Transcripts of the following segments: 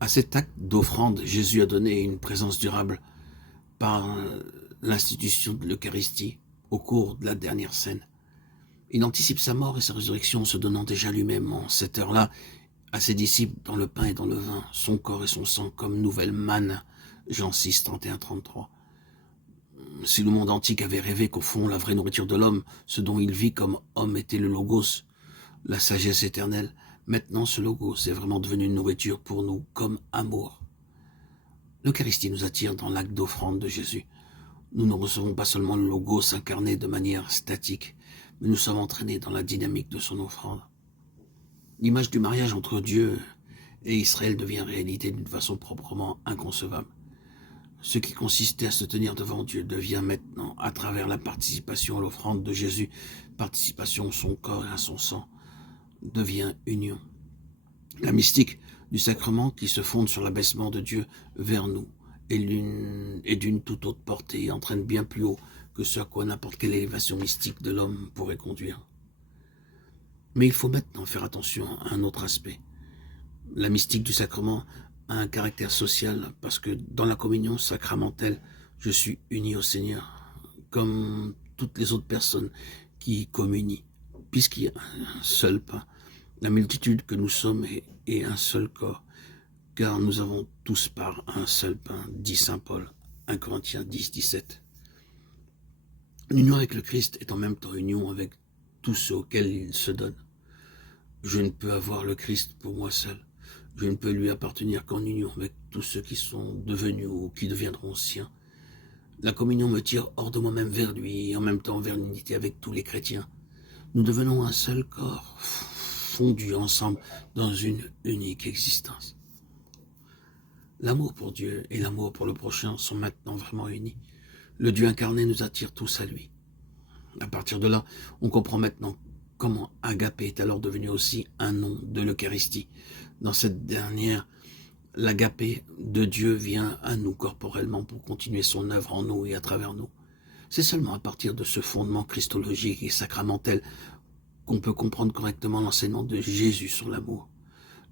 À cet acte d'offrande, Jésus a donné une présence durable par l'institution de l'Eucharistie au cours de la dernière scène. Il anticipe sa mort et sa résurrection en se donnant déjà lui-même en cette heure-là à ses disciples dans le pain et dans le vin, son corps et son sang comme nouvelle manne. Jean 6, 31-33. Si le monde antique avait rêvé qu'au fond, la vraie nourriture de l'homme, ce dont il vit comme homme, était le logos, la sagesse éternelle, maintenant ce logos est vraiment devenu une nourriture pour nous comme amour. L'Eucharistie nous attire dans l'acte d'offrande de Jésus. Nous ne recevons pas seulement le logos incarné de manière statique, mais nous sommes entraînés dans la dynamique de son offrande. L'image du mariage entre Dieu et Israël devient réalité d'une façon proprement inconcevable. Ce qui consistait à se tenir devant Dieu devient maintenant, à travers la participation à l'offrande de Jésus, participation à son corps et à son sang, devient union. La mystique du sacrement qui se fonde sur l'abaissement de Dieu vers nous est d'une toute autre portée et entraîne bien plus haut que ce à quoi n'importe quelle élévation mystique de l'homme pourrait conduire. Mais il faut maintenant faire attention à un autre aspect. La mystique du sacrement a un caractère social parce que dans la communion sacramentelle, je suis uni au Seigneur, comme toutes les autres personnes qui communient, puisqu'il y a un seul pain. La multitude que nous sommes est un seul corps, car nous avons tous part un seul pain, dit saint Paul, 1 Corinthiens 10, 17. L'union avec le Christ est en même temps union avec tous ceux auxquels il se donne. Je ne peux avoir le Christ pour moi seul. Je ne peux lui appartenir qu'en union avec tous ceux qui sont devenus ou qui deviendront siens. La communion me tire hors de moi-même vers lui et en même temps vers l'unité avec tous les chrétiens. Nous devenons un seul corps, fondus ensemble dans une unique existence. L'amour pour Dieu et l'amour pour le prochain sont maintenant vraiment unis. Le Dieu incarné nous attire tous à lui. À partir de là, on comprend maintenant comment agapé est alors devenu aussi un nom de l'Eucharistie. Dans cette dernière, l'agapé de Dieu vient à nous corporellement pour continuer son œuvre en nous et à travers nous. C'est seulement à partir de ce fondement christologique et sacramentel qu'on peut comprendre correctement l'enseignement de Jésus sur l'amour.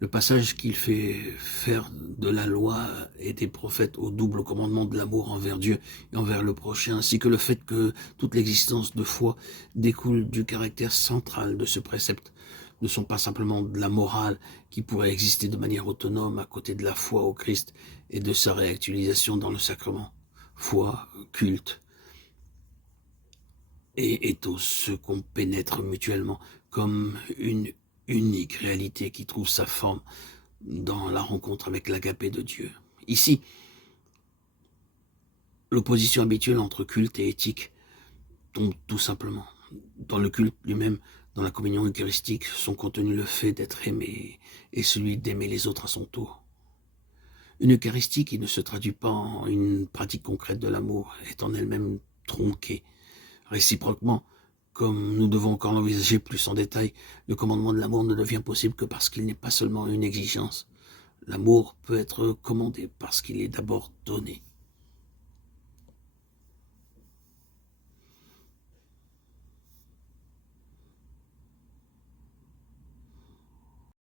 Le passage qu'il fait faire de la loi et des prophètes au double commandement de l'amour envers Dieu et envers le prochain, ainsi que le fait que toute l'existence de foi découle du caractère central de ce précepte, ne sont pas simplement de la morale qui pourrait exister de manière autonome à côté de la foi au Christ et de sa réactualisation dans le sacrement. Foi, culte et ethos se qu'on pénètre mutuellement comme une unique réalité qui trouve sa forme dans la rencontre avec l'agapé de Dieu. Ici, l'opposition habituelle entre culte et éthique tombe tout simplement. Dans le culte lui-même, dans la communion eucharistique, sont contenus le fait d'être aimé et celui d'aimer les autres à son tour. Une Eucharistie qui ne se traduit pas en une pratique concrète de l'amour est en elle-même tronquée. Réciproquement, comme nous devons encore l'envisager plus en détail, le commandement de l'amour ne devient possible que parce qu'il n'est pas seulement une exigence. L'amour peut être commandé parce qu'il est d'abord donné.